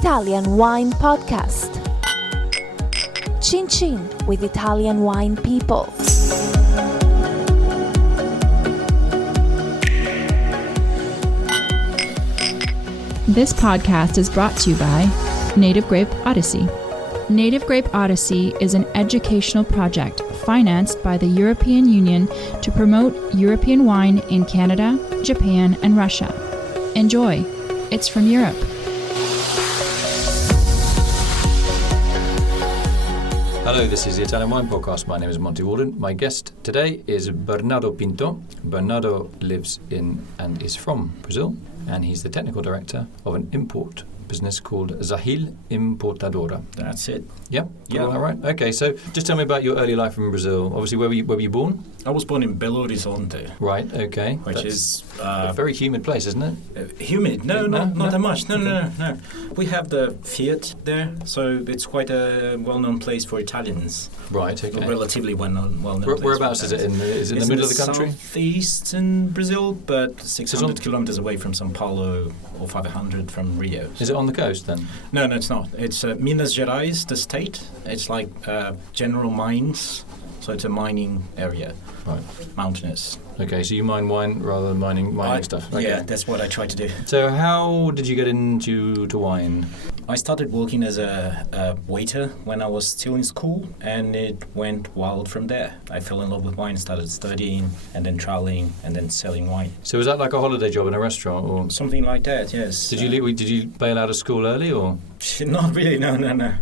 Italian Wine Podcast. Chin Chin with Italian wine people. This podcast is brought to you by Native Grape Odyssey. Native Grape Odyssey is an educational project financed by the European Union to promote European wine in Canada, Japan, and Russia. Enjoy. It's from Europe. Hello, this is the Italian Wine Podcast. My name is Monty Waldin. My guest today is Bernardo Pinto. Bernardo lives in and is from Brazil, and he's the technical director of an import business called Zahil Importadora. That's it. Yeah? All right. Okay, so just tell me about your early life in Brazil. Obviously, where were you born? I was born in Belo Horizonte. Right, okay. Which is a very humid place, isn't it? Humid? No, not that much. No. We have the Fiat there, so it's quite a well-known place for Italians. Right, okay. A relatively well-known place. Whereabouts is it? Is it in the middle of the country? Southeast in Brazil, but 600 kilometers away from São Paulo or 500 from Rio. Is it on the coast then? No, it's not. It's Minas Gerais, the state. It's like general mines, so it's a mining area. Right. Mountainous. Okay, so you mine wine rather than mining stuff. Okay. Yeah, that's what I try to do. So how did you get into wine? I started working as a waiter when I was still in school, and it went wild from there. I fell in love with wine, started studying, and then traveling, and then selling wine. So was that like a holiday job in a restaurant, or something like that? Yes. Did you bail out of school early, or? Not really. No.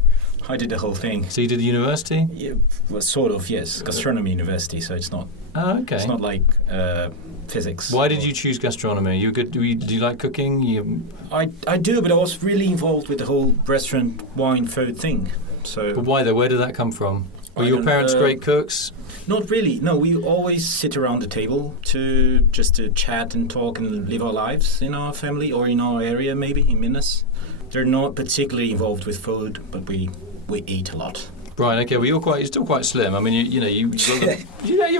I did the whole thing. So you did the university? Yeah, well, sort of, yes. Gastronomy university, so it's not. Oh, okay. It's not like physics. Why did you choose gastronomy? You good? Do you like cooking? I do, but I was really involved with the whole restaurant, wine, food thing. So. But why though? Where did that come from? Were your parents great cooks? Not really. No, we always sit around the table to chat and talk and live our lives in our family or in our area, maybe in Minas. They're not particularly involved with food, but we eat a lot. Right. Okay. Well, you're still quite slim. I mean, you're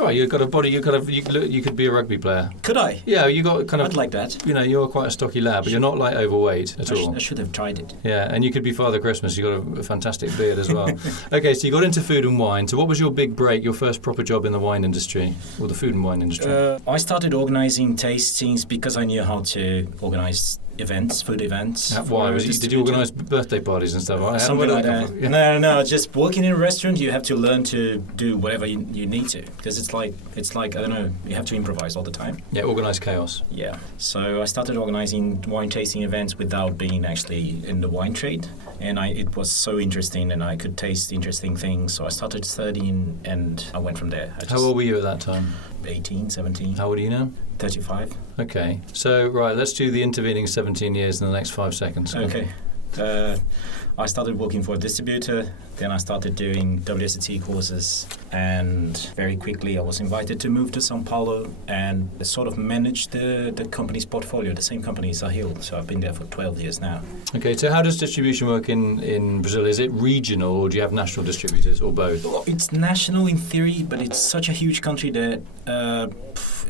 right. You've got a body. You could be a rugby player. Could I? Yeah. You got kind of. I'd like that. You're quite a stocky lad, but you're not like overweight at all. I should have tried it. Yeah, and you could be Father Christmas. You got a fantastic beard as well. Okay, so you got into food and wine. So what was your big break? Your first proper job in the wine industry or the food and wine industry? I started organising tastings because I knew how to organise events, food events. Why? Did you organise birthday parties and stuff? Right? Something like that. No. Just working in a restaurant, you have to learn to do whatever you need to, because it's like I don't know. You have to improvise all the time. Yeah, organise chaos. Yeah. So I started organising wine tasting events without being actually in the wine trade, and it was so interesting, and I could taste interesting things. So I started studying, and I went from there. How old were you at that time? 18, 17. How old are you now? 35. Okay. So, right, let's do the intervening 17 years in the next 5 seconds. Okay. I started working for a distributor, then I started doing WSET courses, and very quickly I was invited to move to São Paulo and sort of manage the company's portfolio, the same company, Zahil. So I've been there for 12 years now. Okay, so how does distribution work in Brazil? Is it regional, or do you have national distributors, or both? Well, it's national in theory, but it's such a huge country that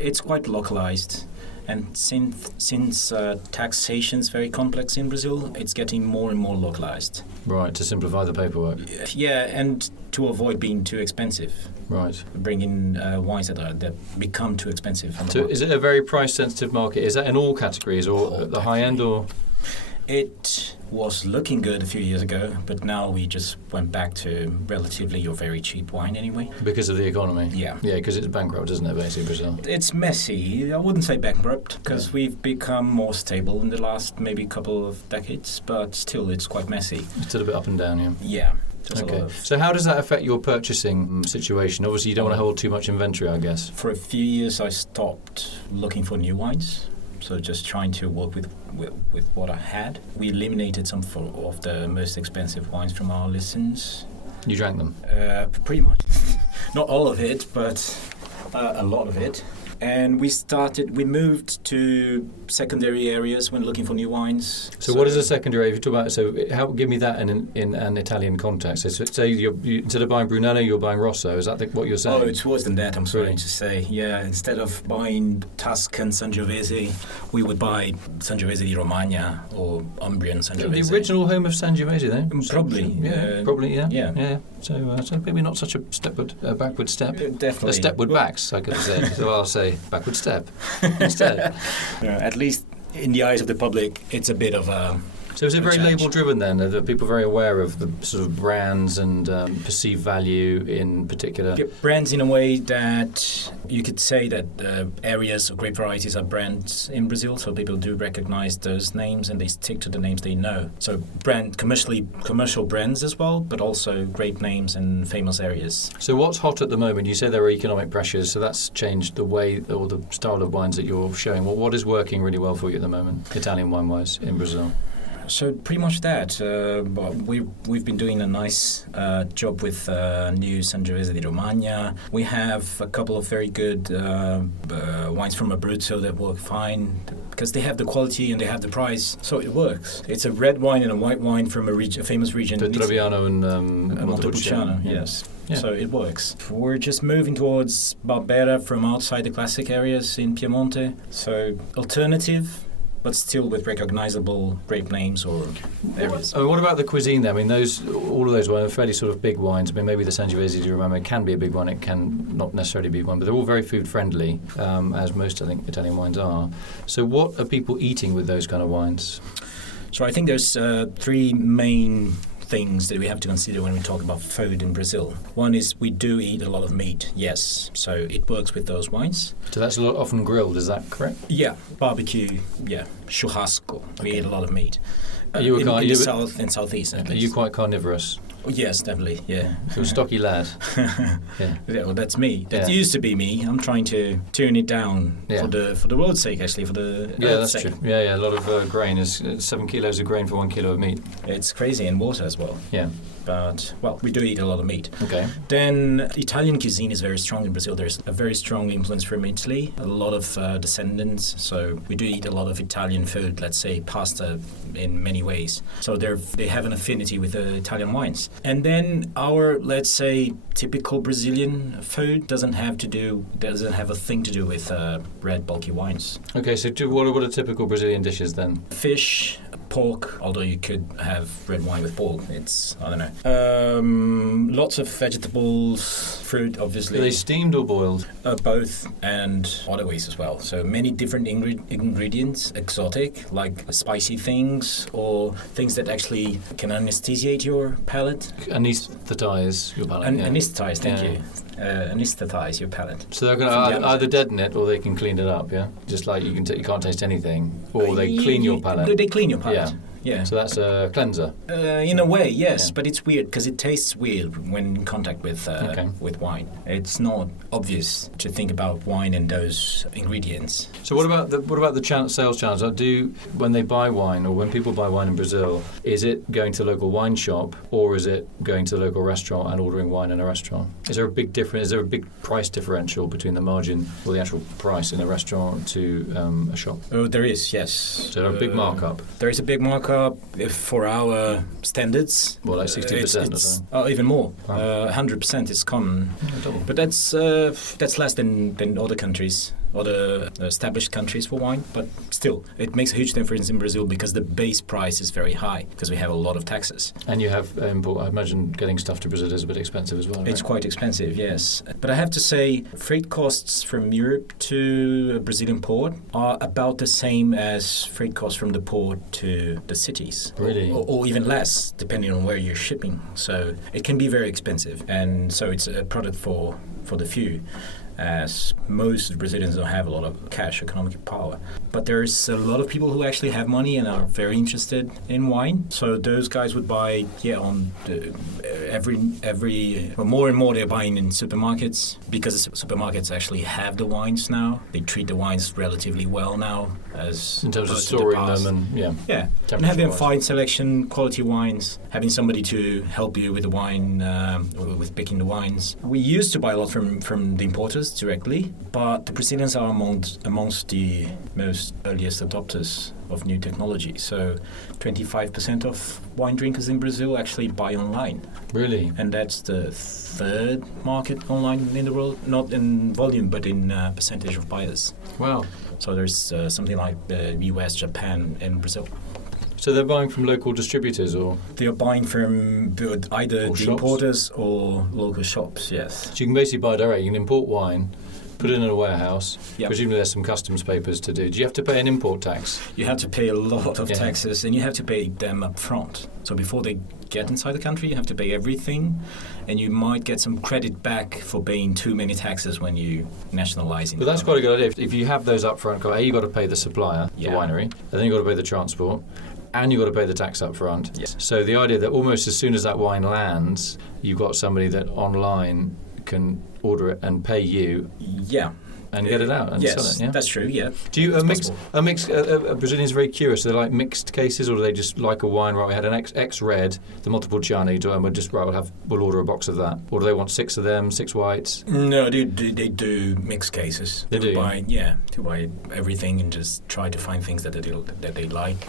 it's quite localized. And since taxation is very complex in Brazil, it's getting more and more localized. Right, to simplify the paperwork. Yeah, and to avoid being too expensive. Right. Bring in wines that become too expensive. So is it a very price-sensitive market? Is that in all categories, or at the high end, or...? It was looking good a few years ago, but now we just went back to relatively or very cheap wine anyway. Because of the economy? Yeah. Yeah, because it's bankrupt, isn't it, basically, Brazil? It's messy. I wouldn't say bankrupt, because we've become more stable in the last maybe couple of decades, but still it's quite messy. It's still a bit up and down, yeah? Yeah. Okay. So how does that affect your purchasing situation? Obviously, you don't want to hold too much inventory, I guess. For a few years, I stopped looking for new wines. So just trying to work with what I had. We eliminated some of the most expensive wines from our listings. You drank them? Pretty much. Not all of it, but a lot of it. And we moved to secondary areas when looking for new wines. So what is a secondary? If you talk about, give me that in an Italian context. So say you instead of buying Brunello, you're buying Rosso. Is that what you're saying? Oh, it's worse than that. I'm sorry to say. Yeah, instead of buying Tuscan Sangiovese, we would buy Sangiovese di Romagna or Umbrian Sangiovese. The original home of Sangiovese, then? Probably. Probably. Yeah. Yeah. So maybe not such a backward step. Definitely. A step with backs, I could say. So I'll say backward step instead. At least in the eyes of the public, it's a bit of a... So is it very label-driven then? Are the people very aware of the sort of brands and perceived value in particular? Yeah, brands in a way that you could say that areas or grape varieties are brands in Brazil, so people do recognize those names and they stick to the names they know. So commercial brands as well, but also grape names and famous areas. So what's hot at the moment? You say there are economic pressures, so that's changed the way or the style of wines that you're showing. Well, what is working really well for you at the moment, Italian wine-wise, in Brazil? So pretty much that. We've been doing a nice job with new Sangiovese di Romagna. We have a couple of very good wines from Abruzzo that work fine because they have the quality and they have the price, so it works. It's a red wine and a white wine from a famous region. Trebbiano and Montepulciano, yes. Yeah. So it works. We're just moving towards Barbera from outside the classic areas in Piemonte. So alternative, but still with recognizable grape names or areas. What about the cuisine then? I mean, all of those were fairly sort of big wines. I mean, maybe the Sangiovese di Romagna can be a big one. It can not necessarily be one, but they're all very food friendly, as most, I think, Italian wines are. So what are people eating with those kind of wines? So I think there's three main things that we have to consider when we talk about food in Brazil. One is we do eat a lot of meat, yes, so it works with those wines. So that's often grilled, is that correct? Yeah, barbecue, churrasco. We eat a lot of meat. In the south and southeast. Are you quite carnivorous? Yes, definitely, yeah. You're a stocky lad. Yeah, well, that's me. That used to be me. I'm trying to tune it down for the world's sake, actually, for the that's sake. true. Yeah, a lot of grain is 7 kilos of grain for 1 kilo of meat. It's crazy, and water as well. Yeah. But, we do eat a lot of meat. Okay. Then Italian cuisine is very strong in Brazil. There's a very strong influence from Italy, a lot of descendants. So we do eat a lot of Italian food, let's say pasta in many ways. So they have an affinity with the Italian wines. And then our, let's say, typical Brazilian food doesn't have a thing to do with red bulky wines. Okay, so what are typical Brazilian dishes then? Fish, pork, although you could have red wine with pork. It's, I don't know. Lots of vegetables, fruit, obviously. Are they steamed or boiled? Both, and other ways as well. So many different ingredients, exotic, like spicy things, or things that actually can anesthetiate your palate. Anesthetize your palate. Anesthetize, thank you. Anesthetize your palate. So they're going to either deaden it or they can clean it up, yeah? Just like you can't taste anything, or they clean your palate. They clean your palate. Yeah. So that's a cleanser. In a way, yes, but it's weird because it tastes weird when in contact with wine. It's not obvious to think about wine and those ingredients. So what about the sales channels? When they buy wine or when people buy wine in Brazil, is it going to the local wine shop or is it going to the local restaurant and ordering wine in a restaurant? Is there a big difference? Is there a big price differential between the margin or the actual price in a restaurant to a shop? Oh, there is, yes. So there's a big markup. There is a big markup. For our standards, well, like 60% or so. Oh, even more. 100% is common, but that's less than other countries, other established countries for wine. But still, it makes a huge difference in Brazil because the base price is very high because we have a lot of taxes. And you have import. I imagine getting stuff to Brazil is a bit expensive as well. Right? It's quite expensive, yes. But I have to say, freight costs from Europe to a Brazilian port are about the same as freight costs from the port to the cities. Really? Or even less, depending on where you're shipping. So it can be very expensive. And so it's a product for the few, as most Brazilians don't have a lot of cash economic power. But there's a lot of people who actually have money and are very interested in wine. So those guys would buy, more and more they're buying in supermarkets because supermarkets actually have the wines now. They treat the wines relatively well now, as in terms of storing them and having a fine selection, quality wines, having somebody to help you with the wine, with picking the wines. We used to buy a lot from the importers. importers directly, but the Brazilians are amongst the most earliest adopters of new technology. So 25% of wine drinkers in Brazil actually buy online. Really? And that's the third market online in the world, not in volume, but in percentage of buyers. Wow. So there's something like the US, Japan, and Brazil. So they're buying from local distributors, or? They are buying from either Or the shops? importers or local shops, yes. So you can basically buy direct. You can import wine, put it in a warehouse. Yep. Presumably there's some customs papers to do. Do you have to pay an import tax? You have to pay a lot of Yeah. taxes, and you have to pay them up front. So before they get inside the country, you have to pay everything, and you might get some credit back for paying too many taxes when you nationalize it. But that's quite a good idea. If you have those up front, you've got to pay the supplier, Yeah. the winery, and then you've got to pay the transport, and you've got to pay the tax up front. Yes. So the idea that almost as soon as that wine lands, you've got somebody that online can order it and pay you Yeah. and get it out and Yes, sell it. Yeah. that's true. Yeah. Do you It's possible. Brazilians are very curious? Are they like mixed cases, or do they just like a wine? Right, we had an X red, the multiple Chianito, and we'll order a box of that. Or do they want 6 of them, 6 whites? No, they do mixed cases. They do, To buy everything and just try to find things that they like,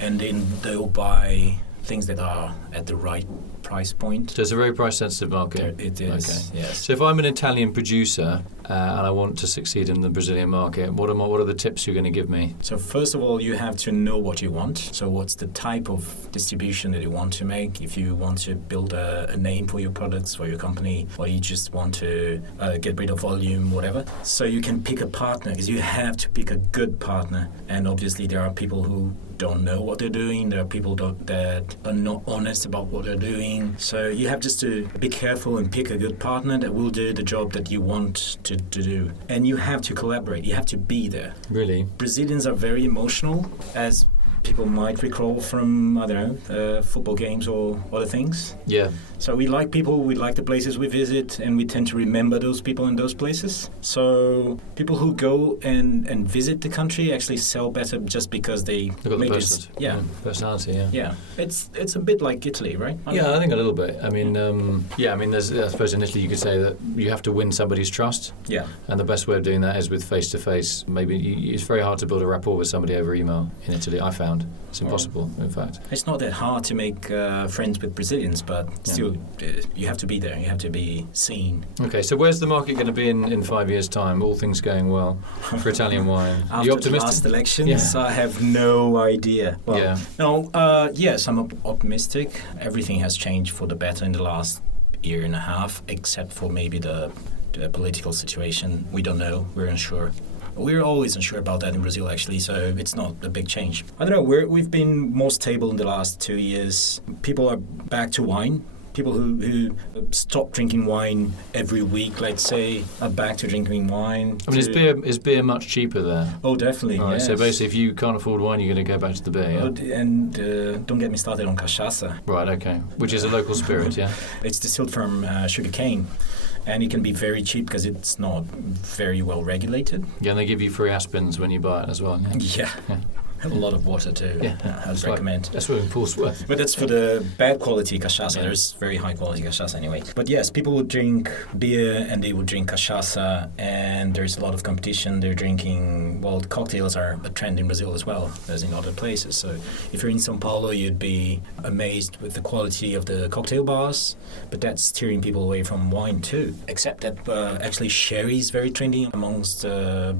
and then they'll buy things that are at the right price point. So it's a very price sensitive market. It is. Okay. Yes. So if I'm an Italian producer and I want to succeed in the Brazilian market, what are the tips you're going to give me? So first of all, you have to know what you want. So what's the type of distribution that you want to make? If you want to build a name for your products, for your company, or you just want to get rid of volume, whatever. So you can pick a partner, because you have to pick a good partner. And obviously there are people who don't know what they're doing. There are people that are not honest about what they're doing. So you have just to be careful and pick a good partner that will do the job that you want to do. And you have to collaborate. You have to be there. Really? Brazilians are very emotional, as people might recall from, I don't know, football games or other things. Yeah. So we like people, we like the places we visit, and we tend to remember those people in those places. So people who go and visit the country actually sell better just because they They've got make the this. personality, yeah. Yeah, it's a bit like Italy, right? Yeah, I think a little bit. I mean, there's, I suppose in Italy you could say that you have to win somebody's trust. Yeah. And the best way of doing that is with face-to-face. Maybe it's very hard to build a rapport with somebody over email in Italy, I found. It's impossible, in fact. It's not that hard to make friends with Brazilians, but still, you have to be there. You have to be seen. Okay, so where's the market going to be in 5 years' time, all things going well, for Italian wine? Are you After the optimistic? last elections, Yeah. I have no idea. Well, Yeah. No, yes, I'm optimistic. Everything has changed for the better in the last year and a half, except for maybe the political situation. We don't know. We're unsure. We're always unsure about that in Brazil, actually, so it's not a big change. I don't know, we've been more stable in the last 2 years. People are back to wine. People who stop drinking wine every week, let's say, are back to drinking wine. I mean, is beer much cheaper there? Oh, definitely, Right, yes. so basically if you can't afford wine, you're going to go back to the beer, yeah? And don't get me started on cachaça. Right, okay. Which is a local spirit, yeah? It's distilled from sugarcane. And it can be very cheap because it's not very well regulated. Yeah, and they give you free aspins when you buy it as well, yeah? Yeah. A lot of water too. Yeah. I'd It's recommend. That's what Paul's worth. But that's for the bad quality cachaça. Yeah. There's very high quality cachaça anyway. But yes, people would drink beer and they would drink cachaça, and there's a lot of competition. They're drinking, well, cocktails are a trend in Brazil as well as in other places. So if you're in São Paulo, you'd be amazed with the quality of the cocktail bars, but that's steering people away from wine too. Except that actually sherry is very trendy amongst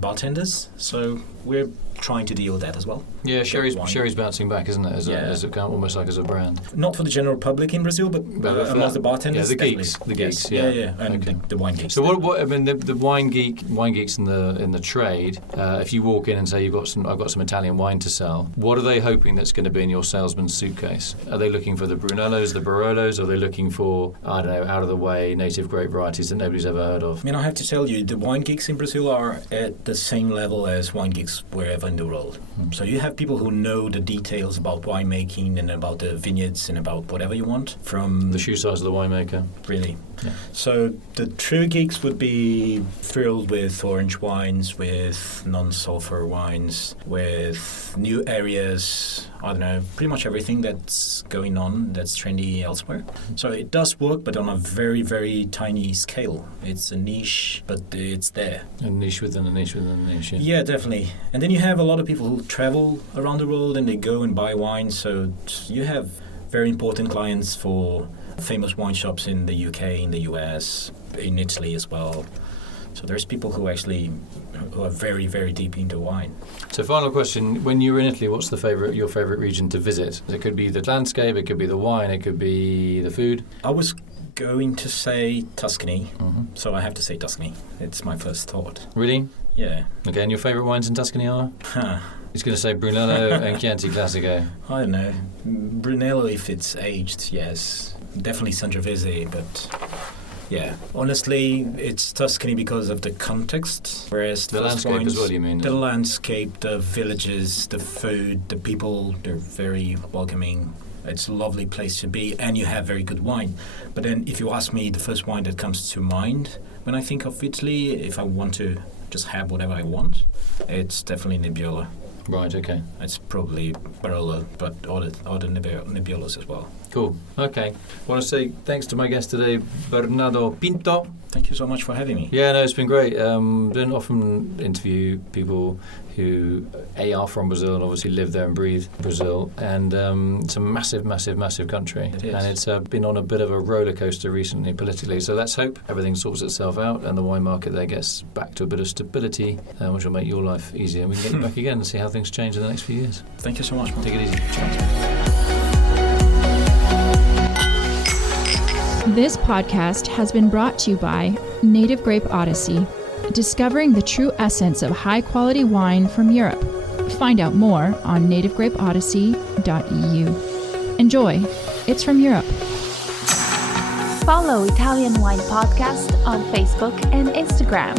bartenders. So we're trying to deal with that as well. Yeah, sherry's Wine. bouncing back, isn't it? As a almost like as a brand. Not for the general public in Brazil, but for amongst that- the bartenders. yeah, the definitely. geeks, the geeks, Yes. yeah. And Okay. the wine geeks. So what I mean, the wine geeks in the trade. If you walk in and say I've got some Italian wine to sell, what are they hoping that's going to be in your salesman's suitcase? Are they looking for the Brunellos, the Barolos, or are they looking for, I don't know, out of the way native grape varieties that nobody's ever heard of? I mean, I have to tell you, the wine geeks in Brazil are at the same level as wine geeks wherever wherever in the world. So you have people who know the details about winemaking and about the vineyards and about whatever you want from The shoe size of the winemaker. really. Yeah. So the true geeks would be thrilled with orange wines, with non-sulfur wines, with new areas, I don't know, pretty much everything that's going on that's trendy elsewhere. So it does work, but on a very, very tiny scale. It's a niche, but it's there. A niche within a niche within a niche. Yeah, definitely. And then you have a lot of people who travel around the world and they go and buy wine. So you have very important clients for famous wine shops in the UK, in the US, in Italy as well. So there's people who are very, very deep into wine. So final question, when you're in Italy, what's your favourite region to visit? It could be the landscape, it could be the wine, it could be the food. I was going to say Tuscany, Mm-hmm. so I have to say Tuscany. It's my first thought. Really? Yeah. Okay, and your favourite wines in Tuscany are? Huh. He's going to say Brunello and Chianti Classico. I don't know. Brunello if it's aged, yes. Definitely Sangiovese, but yeah. Honestly, it's Tuscany because of the context. Whereas The landscape wines, as well, you mean? The landscape, the villages, the food, the people, they're very welcoming. It's a lovely place to be, and you have very good wine. But then if you ask me, the first wine that comes to mind when I think of Italy, if I want to just have whatever I want, it's definitely Nebbiolo. Right, okay. It's probably Barolo, but other Nebbiolos as well. Cool. Okay. I want to say thanks to my guest today, Bernardo Pinto. Thank you so much for having me. Yeah, no, it's been great. Don't often interview people who are from Brazil and obviously live there and breathe Brazil. And it's a massive, massive, massive country. It is. And it's been on a bit of a roller coaster recently politically. So let's hope everything sorts itself out and the wine market there gets back to a bit of stability, which will make your life easier. And we can get you back again and see how things change in the next few years. Thank you so much. Take it easy. This podcast has been brought to you by Native Grape Odyssey, discovering the true essence of high-quality wine from Europe. Find out more on nativegrapeodyssey.eu. Enjoy. It's from Europe. Follow Italian Wine Podcast on Facebook and Instagram.